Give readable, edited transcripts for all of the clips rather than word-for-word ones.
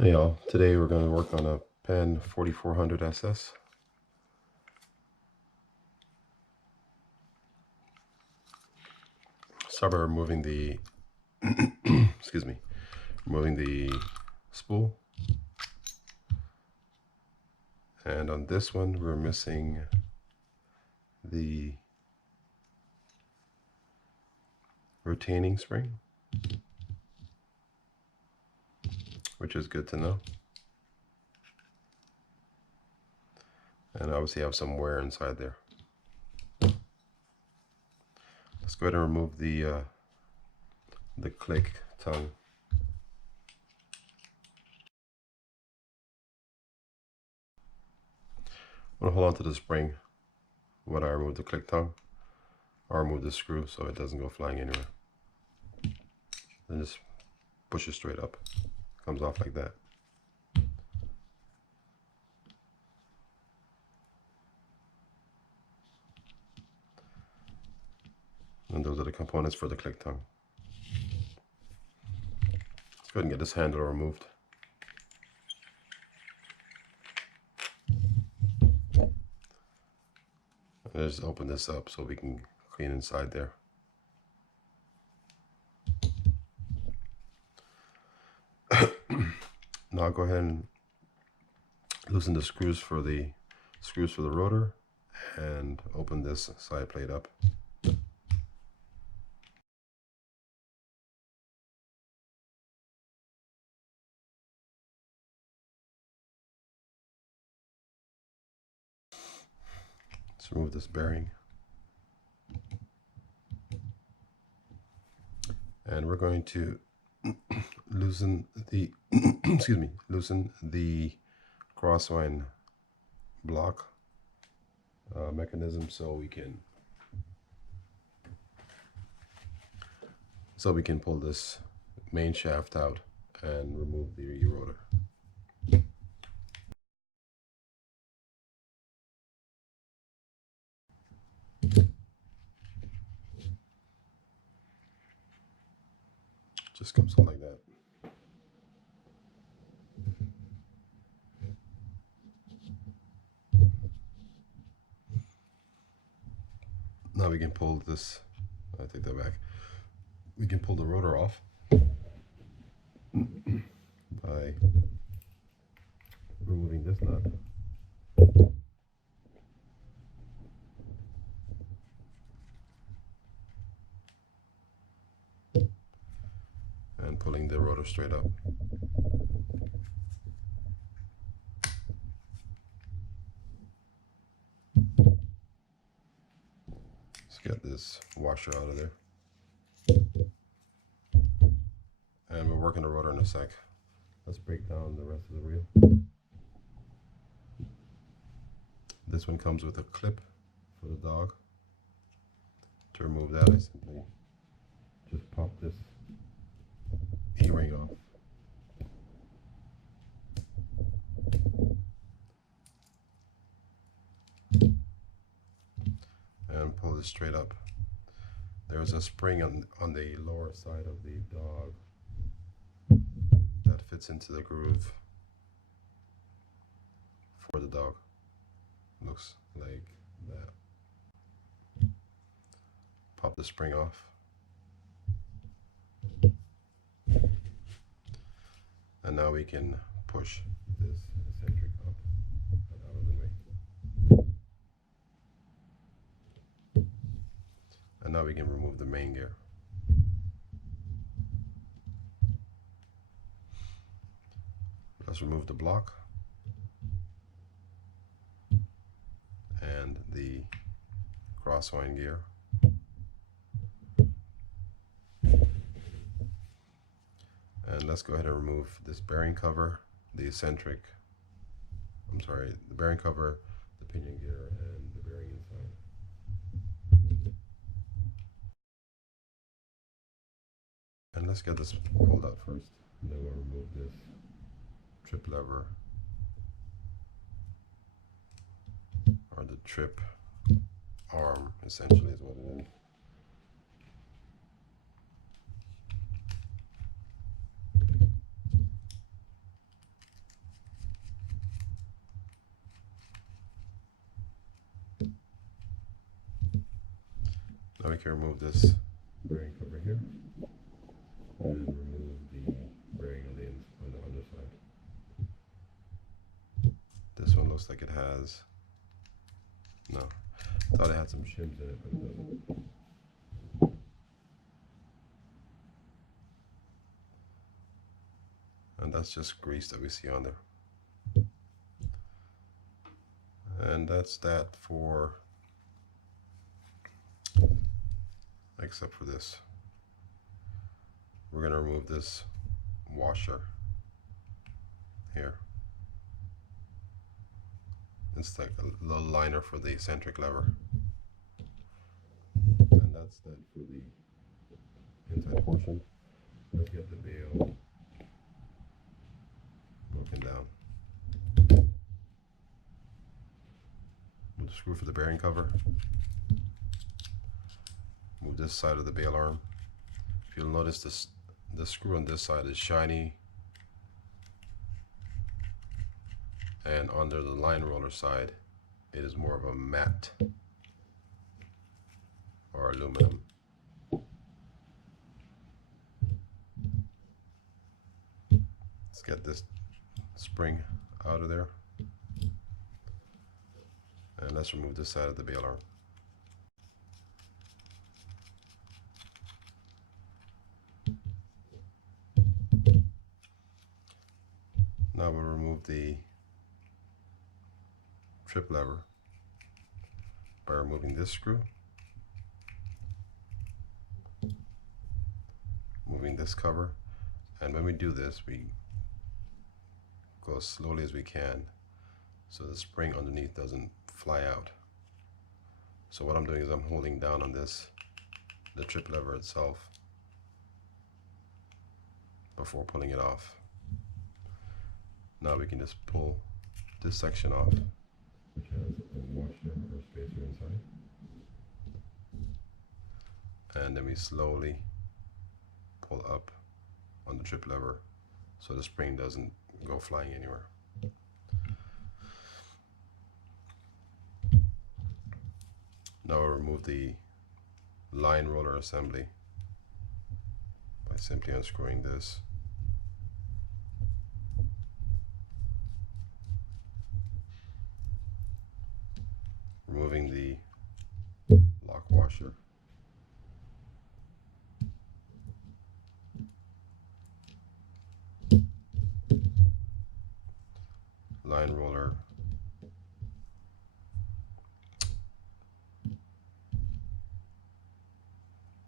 Hey y'all, today we're going to work on a Penn 4400 SS. Start by removing the, excuse me, removing the spool. And on this one, we're missing the retaining spring, which is good to know. And obviously have some wear inside there. Let's go ahead and remove the click tongue. I'm going to hold on to the spring when I remove the click tongue, or remove the screw so it doesn't go flying anywhere. Then just push it straight up. Comes off like that. And those are the components for the click tongue. Let's go ahead and get this handle removed. And just open this up so we can clean inside there. Now I'll go ahead and loosen the screws for the rotor and open this side plate up. Let's remove this bearing. And we're going to loosen the excuse me, loosen the crosswind block mechanism so we can pull this main shaft out and remove the rotor. Just comes out like that. Now we can pull this, I take that back. We can pull the rotor off by removing this nut. And pulling the rotor straight up. Let's get this washer out of there. And we're working the rotor in a sec. Let's break down the rest of the reel. This one comes with a clip for the dog. To remove that, I simply just pop this E-ring off. And pull this straight up. There's a spring on the lower side of the dog that fits into the groove for the dog. Looks like that. Pop the spring off. And now we can push this eccentric up and out of the way. And now we can remove the main gear. Let's remove the block and the crosswind gear. And let's go ahead and remove this bearing cover, the eccentric, the bearing cover, the pinion gear, and the bearing inside. And let's get this pulled out first. And then we'll remove this trip lever, or the trip arm, essentially is what it is. Now we can remove this bearing cover here and remove the bearing on the underside. This one looks like it has, no, I thought it had some shims in it, but it doesn't. And that's just grease that we see on there. And that's that for, except for this. We're going to remove this washer here. It's like a little liner for the eccentric lever. And that's that for the inside portion. Let's get the bail broken down. Move the screw for the bearing cover. Move this side of the bail arm. If you'll notice, the screw on this side is shiny, and under the line roller side it is more of a matte or aluminum. Let's get this spring out of there, and let's remove this side of the bail arm. Now we'll remove the trip lever by removing this screw, moving this cover, and when we do this we go as slowly as we can so the spring underneath doesn't fly out. So what I'm doing is I'm holding down on this, the trip lever itself, before pulling it off. Now we can just pull this section off, which has a washer or spacer inside, and then we slowly pull up on the trip lever so the spring doesn't go flying anywhere. Now I'll remove the line roller assembly by simply unscrewing this. Removing the lock washer. Line roller.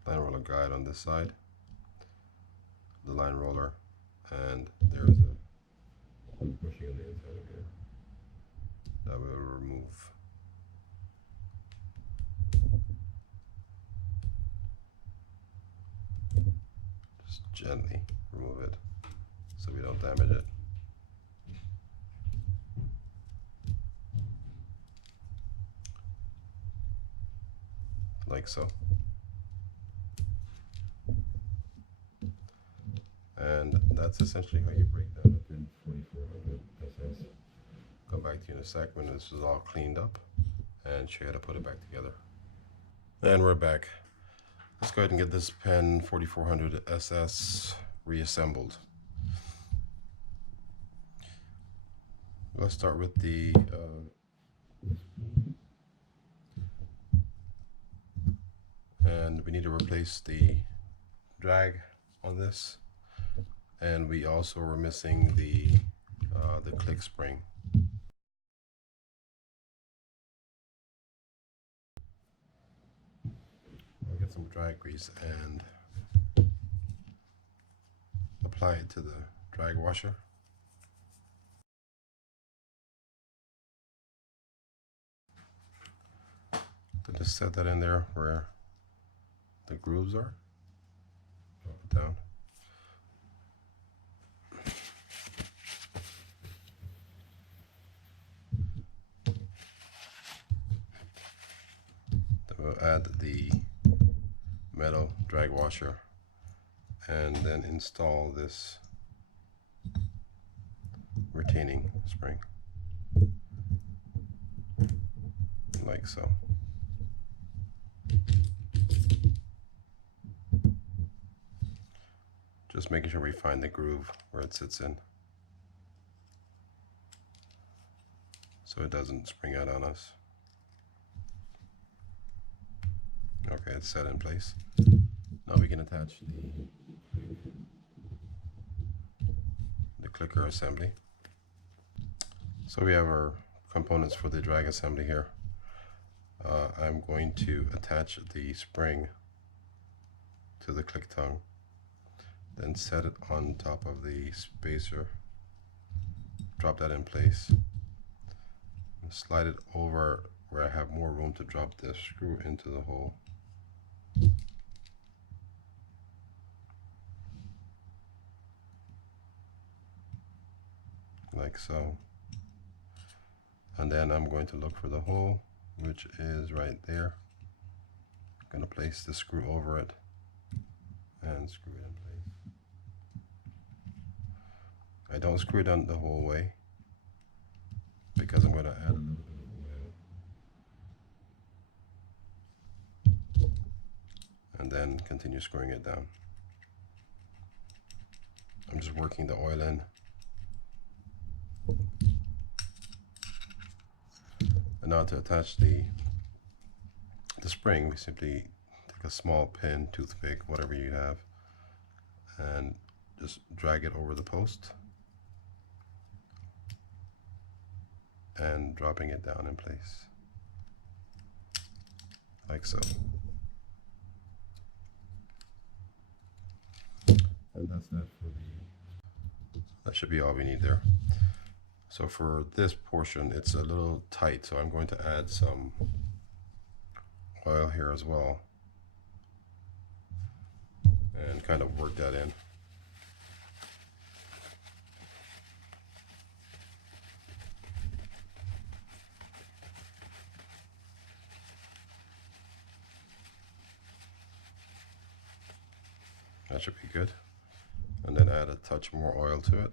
Line roller guide on this side. The line roller, and there's a bushing on the inside of here that we will remove. Gently remove it so we don't damage it. Like so. And that's essentially how you break down a Penn 4400 SS. Come back to you in a sec when this is all cleaned up and show you how to put it back together. And we're back. Let's go ahead and get this Penn 4400 SS reassembled. Let's start with the and we need to replace the drag on this, and we also were missing the click spring. I'll get some drag grease and apply it to the drag washer. So just set that in there where the grooves are. Drop it down. Then we'll add the metal drag washer and then install this retaining spring like so. Just making sure we find the groove where it sits in, so it doesn't spring out on us. Okay, it's set in place. Now we can attach the clicker assembly. So we have our components for the drag assembly here. I'm going to attach the spring to the click tongue, then set it on top of the spacer, drop that in place, and slide it over where I have more room to drop the screw into the hole. Like so. And then I'm going to look for the hole, which is right there. I'm going to place the screw over it and screw it in place. I don't screw it down the whole way because I'm going to add a little bit of oil and then continue screwing it down. I'm just working the oil in. And now to attach the spring, we simply take a small pin, toothpick, whatever you have, and just drag it over the post and dropping it down in place, like so. And that's that for that should be all we need there. So for this portion, it's a little tight, so I'm going to add some oil here as well and kind of work that in. That should be good. And then add a touch more oil to it.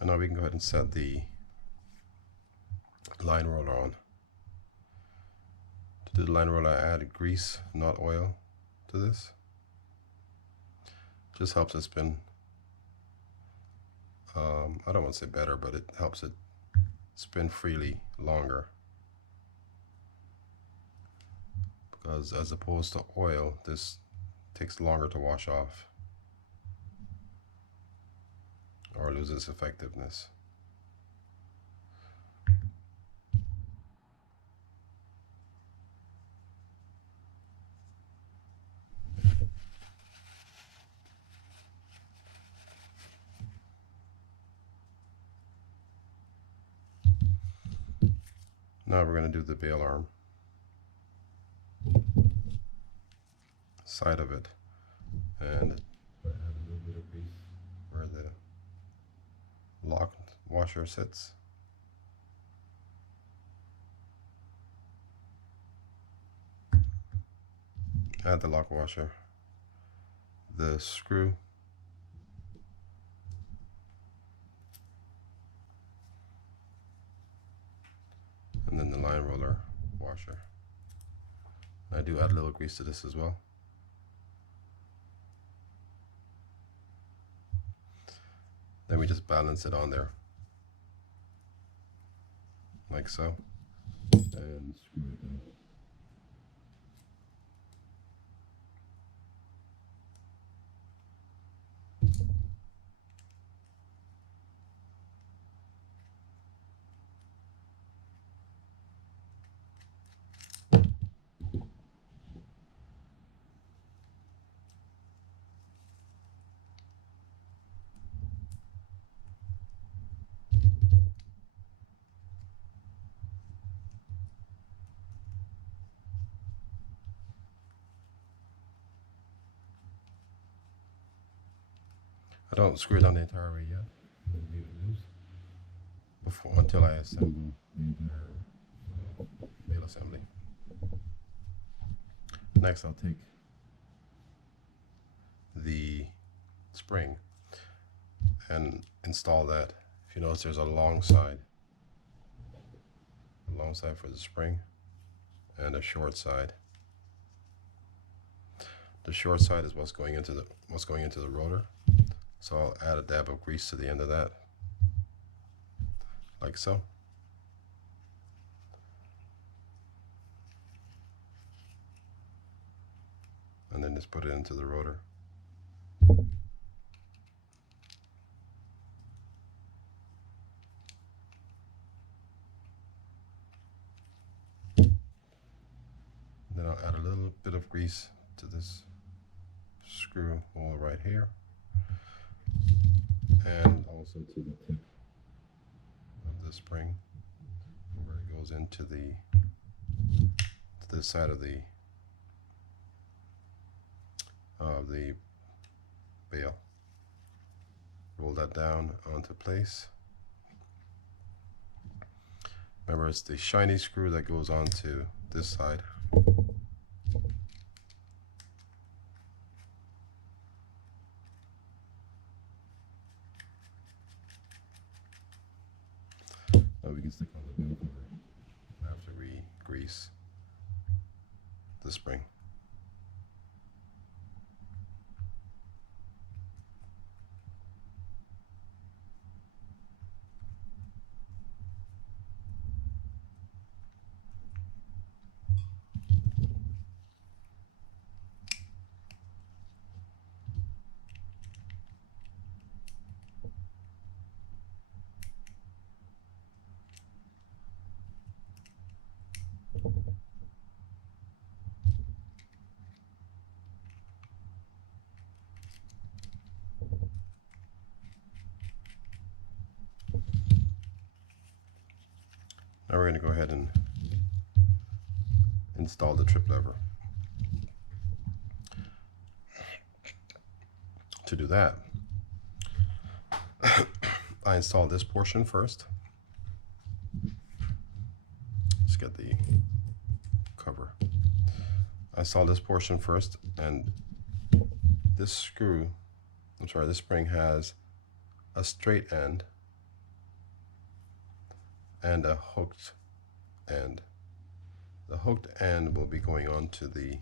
And now we can go ahead and set the line roller on. To do the line roller, I add grease, not oil, to this. Just helps it spin. I don't want to say better, but it helps it spin freely longer. Because as opposed to oil, this takes longer to wash off or loses effectiveness. Now we're going to do the bail arm side of it, and add a little bit of grease where the lock washer sits. Add the lock washer, the screw, and then the line roller washer. I do add a little grease to this as well. Then we just balance it on there, like so, and screw it down. I don't screw it down the entire way yet. Leave it loose until I assemble the entire bail assembly. Next, I'll take the spring and install that. If you notice, there's a long side long side for the spring and a short side. The short side is what's going into the rotor. So I'll add a dab of grease to the end of that, like so. And then just put it into the rotor. Then I'll add a little bit of grease to this screw hole right here, and also to the tip of the spring where it goes into this side of the bail. Roll that down onto place. Remember, it's the shiny screw that goes onto this side. Now we can stick on the bail cover after we grease the spring. Now we're going to go ahead and install the trip lever. To do that, I install this portion first. Let's get the cover. I install this portion first, and this spring has a straight end and a hooked end. The hooked end will be going on to the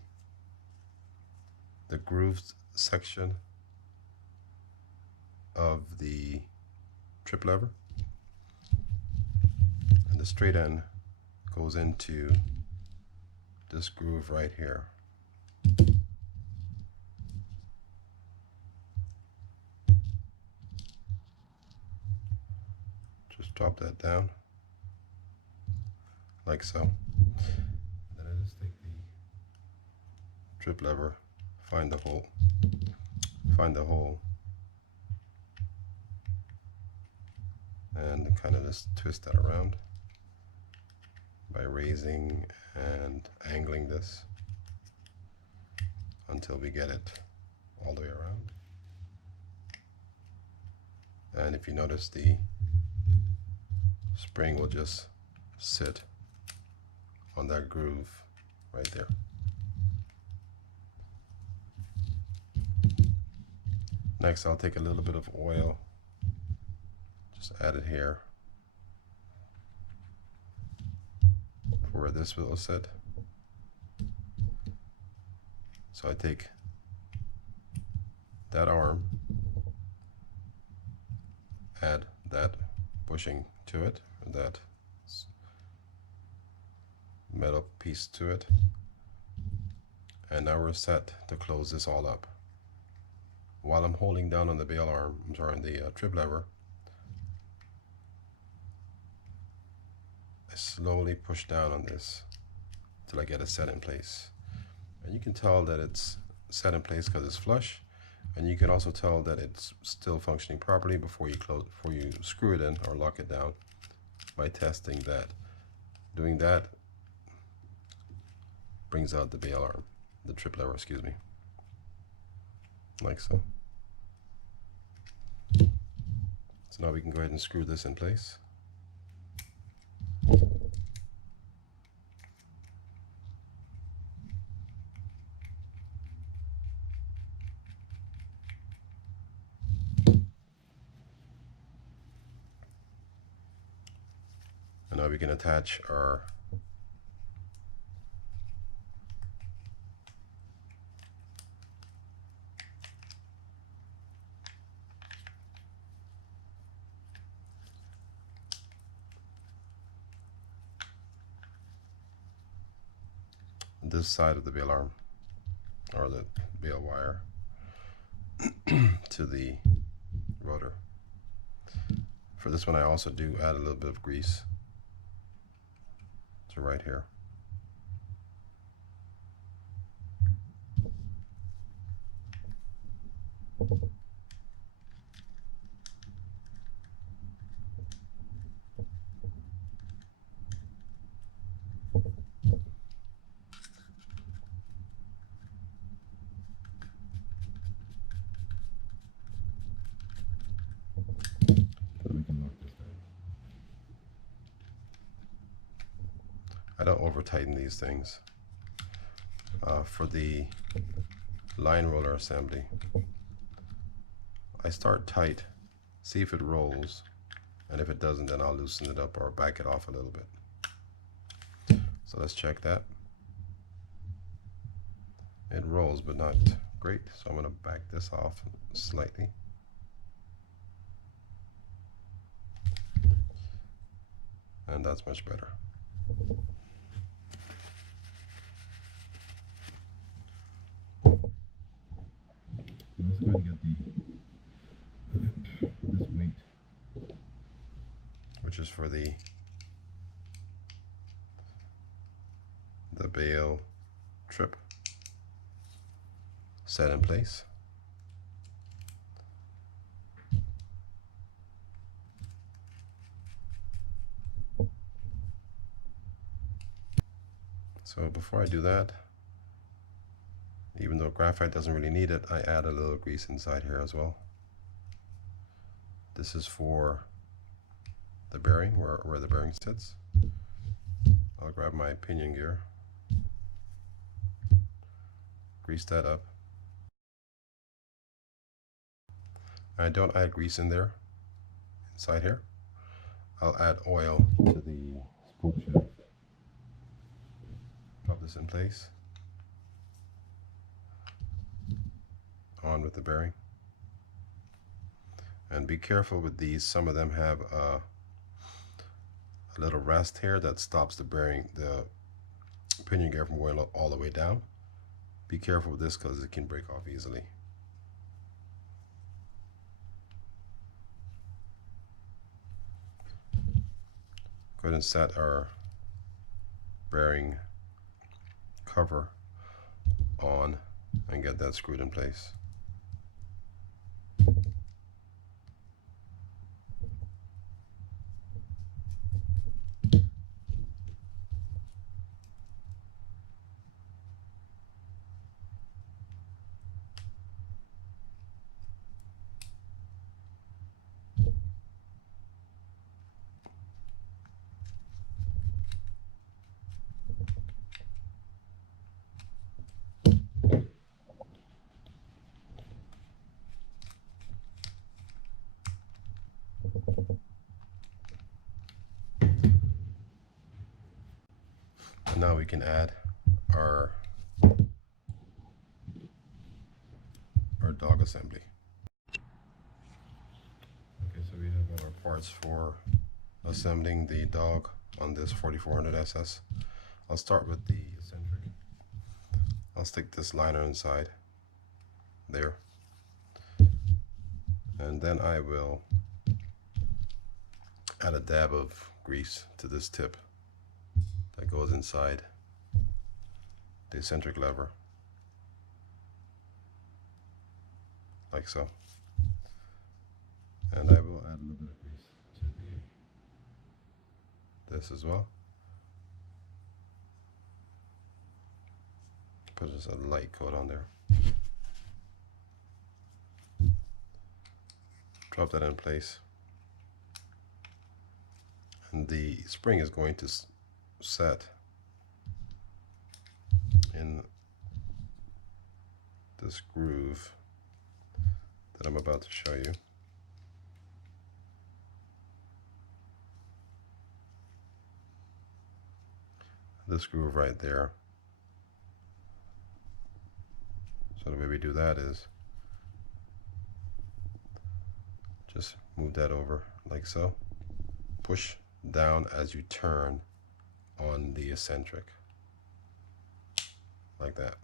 grooved section of the trip lever, and the straight end goes into this groove right here. Just drop that down like so. Then I just take the trip lever, find the hole, and kind of just twist that around by raising and angling this until we get it all the way around. And if you notice, the spring will just sit on that groove right there. Next, I'll take a little bit of oil, just add it here for where this will sit. So I take that arm, add that bushing to it, that metal piece to it, and now we're set to close this all up. While I'm holding down on the bail arm, on the trip lever, I slowly push down on this till I get it set in place. And you can tell that it's set in place because it's flush, and you can also tell that it's still functioning properly before you screw it in or lock it down by testing that. Doing that brings out the bail arm, the trip lever, excuse me, like so. So now we can go ahead and screw this in place. And Now we can attach our this side of the bail arm, or the bail wire, to the rotor. For this one I also do add a little bit of grease to right here. I don't over tighten these things. For the line roller assembly, I start tight, see if it rolls, and if it doesn't, then I'll loosen it up or back it off a little bit. So let's check that. It rolls, but not great, so I'm going to back this off slightly. And that's much better. Let's go ahead and get this weight, which is for the bail trip, set in place. So before I do that, even though graphite doesn't really need it, I add a little grease inside here as well. This is for the bearing, where the bearing sits. I'll grab my pinion gear, grease that up. I don't add grease in there, inside here. I'll add oil to the spoke shaft. Drop this in place. On with the bearing. And be careful with these. Some of them have a little rest here that stops the bearing, the pinion gear from going all the way down. Be careful with this because it can break off easily. Go ahead and set our bearing cover on and get that screwed in place. And now we can add our dog assembly. Okay, so we have our parts for assembling the dog on this 4400 SS. I'll start with the eccentric. I'll stick this liner inside there, and then I will add a dab of grease to this tip that goes inside the eccentric lever, like so. And I will add a little bit of grease to this as well. Put just a light coat on there. Drop that in place. And the spring is going to set in this groove that I'm about to show you. this groove right there. So the way we do that is just move that over like so. Push down as you turn on the eccentric, like that.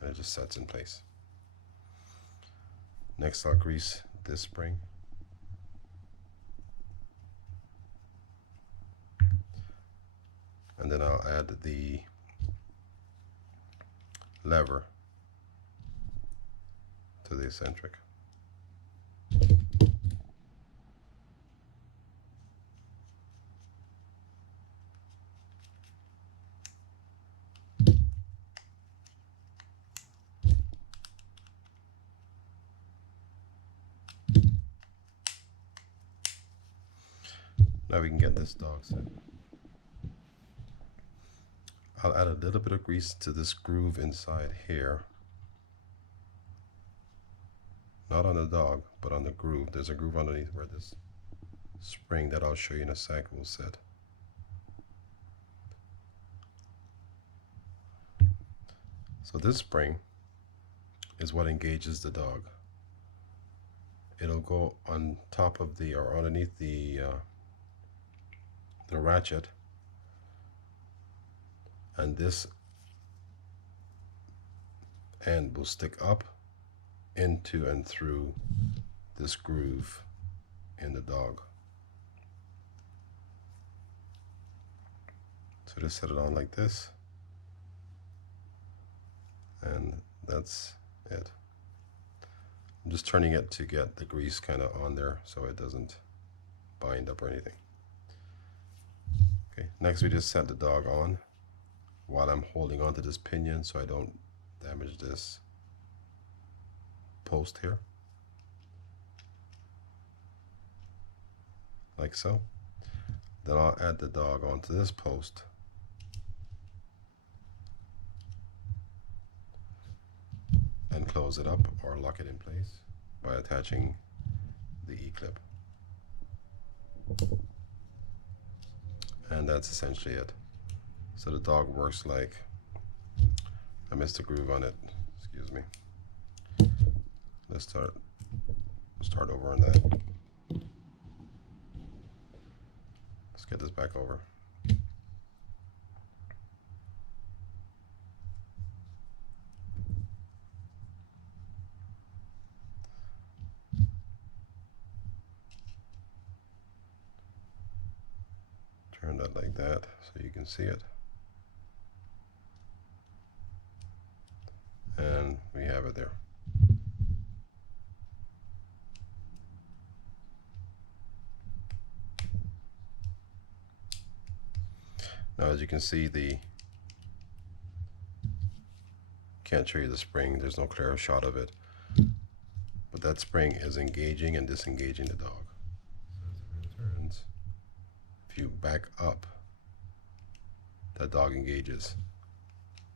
And it just sets in place. Next, I'll grease this spring. And then I'll add the lever to the eccentric. Now we can get this dog set. I'll add a little bit of grease to this groove inside here. Not on the dog, but on the groove. There's a groove underneath where this spring that I'll show you in a sec will sit. So this spring is what engages the dog. It'll go on top of the, or underneath the ratchet, and this end will stick up into and through this groove in the dog. So just set it on like this, and that's it. I'm just turning it to get the grease kind of on there so it doesn't bind up or anything. Okay, next we just set the dog on while I'm holding on to this pinion so I don't damage this post here, like so. Then I'll add the dog onto this post, and close it up or lock it in place by attaching the E-clip. And that's essentially it. So the dog works like, I missed a groove on it, excuse me. Let's start over on that. Let's get this back over. Turn that like that so you can see it. And we have it there. Now as you can see, can't show you the spring, there's no clear shot of it, but that spring is engaging and disengaging the dog. So as it turns, if you back up, that dog engages,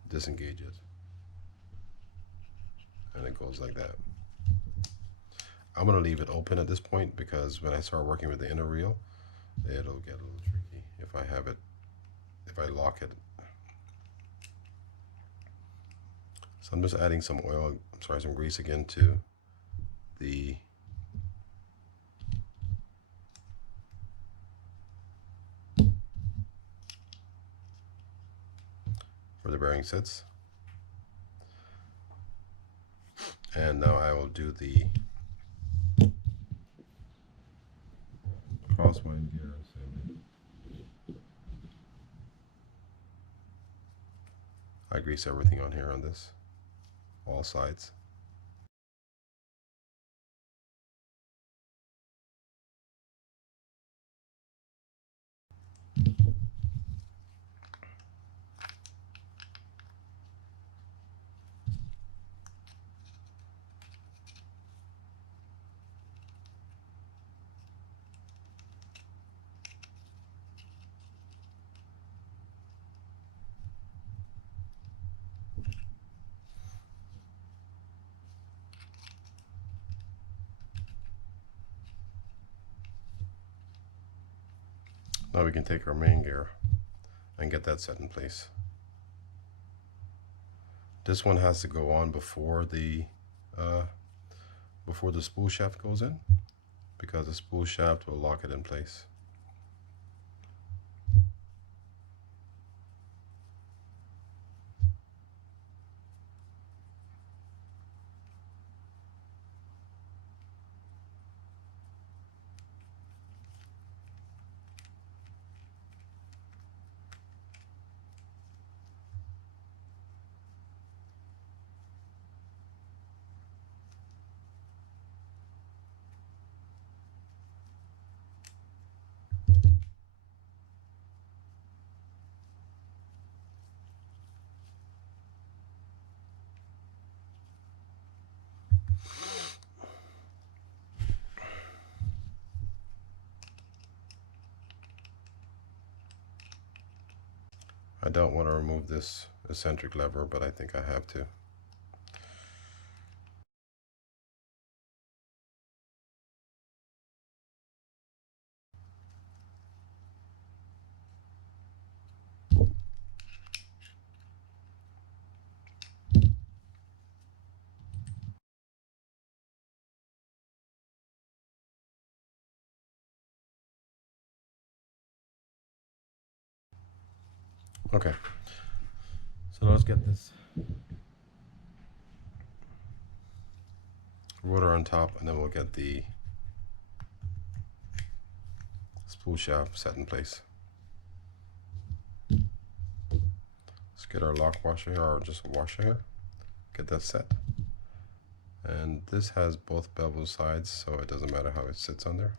disengages, and it goes like that. I'm going to leave it open at this point because when I start working with the inner reel, it'll get a little tricky if I have it, if I lock it. So I'm just adding some oil, some grease again to the where the bearing sits. And now I will do the crosswind gear assembly. I grease everything on here on this, all sides. Now we can take our main gear and get that set in place. This one has to go on before the spool shaft goes in, because the spool shaft will lock it in place. I don't want to remove this eccentric lever, but I think I have to. Okay, so let's get this rotor on top, and then we'll get the spool shaft set in place. Let's get our lock washer here, or just a washer here. Get that set. And this has both bevel sides, so it doesn't matter how it sits on there.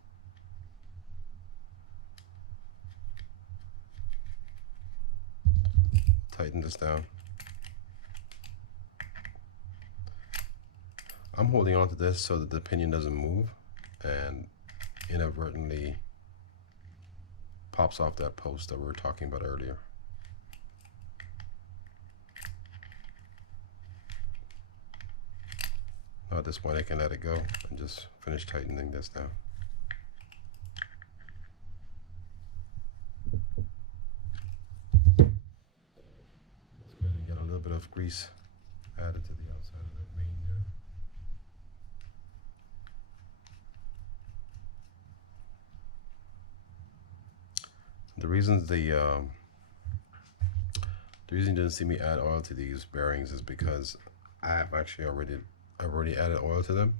Tighten this down. I'm holding on to this so that the pinion doesn't move and inadvertently pops off that post that we were talking about earlier. Now at this point I can let it go and just finish tightening this down. Let's go ahead and get a little bit of grease added to the outside of that main there. The reason you didn't see me add oil to these bearings is because I have actually already added oil to them.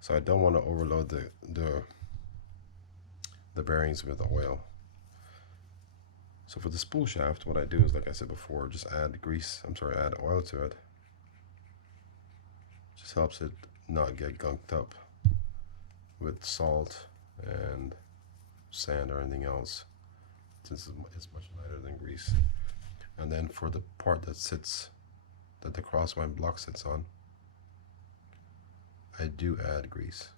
So I don't want to overload the bearings with oil. So for the spool shaft, what I do is, like I said before, just add oil to it. Just helps it not get gunked up with salt and sand or anything else, since it's much lighter than grease. And then for the part that the crosswind block sits on, I do add grease.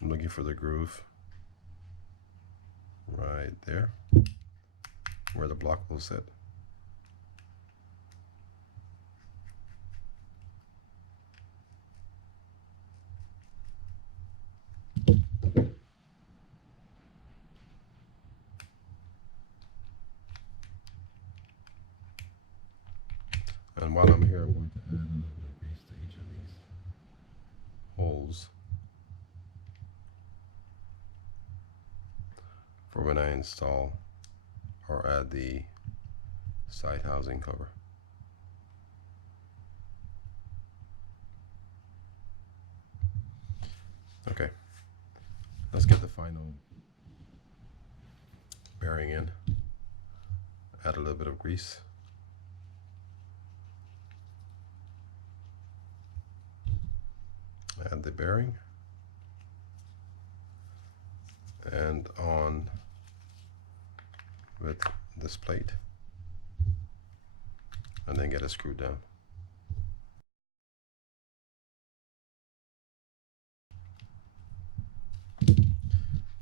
I'm looking for the groove right there where the block will sit. And while I'm here, I'm going to add a little bit of grease to each of these holes for when I install or add the side housing cover. Okay, let's get the final bearing in. Add a little bit of grease. Add the bearing and on with this plate, and then get it screwed down.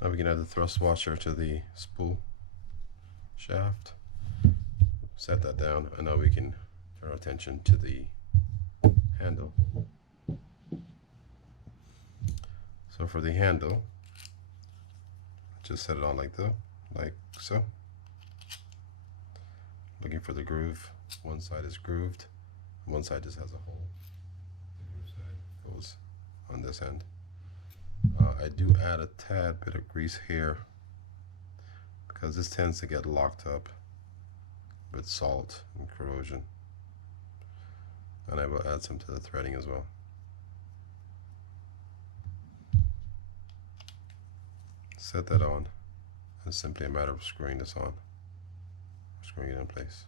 Now we can add the thrust washer to the spool shaft. Set that down, and now we can turn our attention to the handle. So for the handle, just set it on like so. Looking for the groove. One side is grooved, one side just has a hole. The other side goes on this end. I do add a tad bit of grease here because this tends to get locked up with salt and corrosion, and I will add some to the threading as well. Set that on. It's simply a matter of screwing this on, screwing it in place.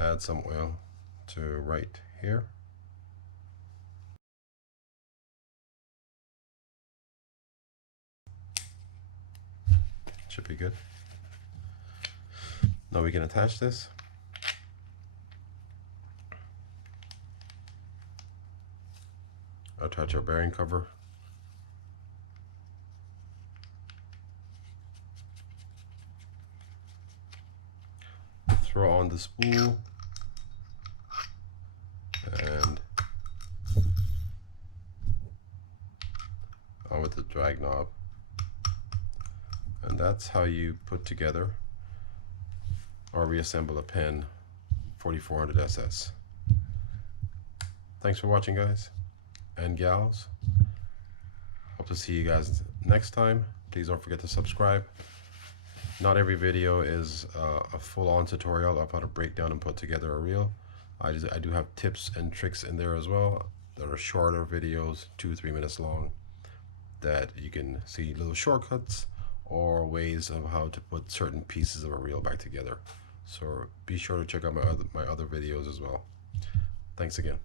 Add some oil to right here. Should be good. Now we can attach this. Attach our bearing cover. Throw on the spool and on with the drag knob, and that's how you put together or reassemble a Penn 4400 SS. Thanks for watching, guys and gals. Hope to see you guys next time. Please don't forget to subscribe. Not every video is a full-on tutorial of how to break down and put together a reel. I do have tips and tricks in there as well. There are shorter videos, 2-3 minutes long, that you can see little shortcuts or ways of how to put certain pieces of a reel back together. So be sure to check out my other videos as well. Thanks again.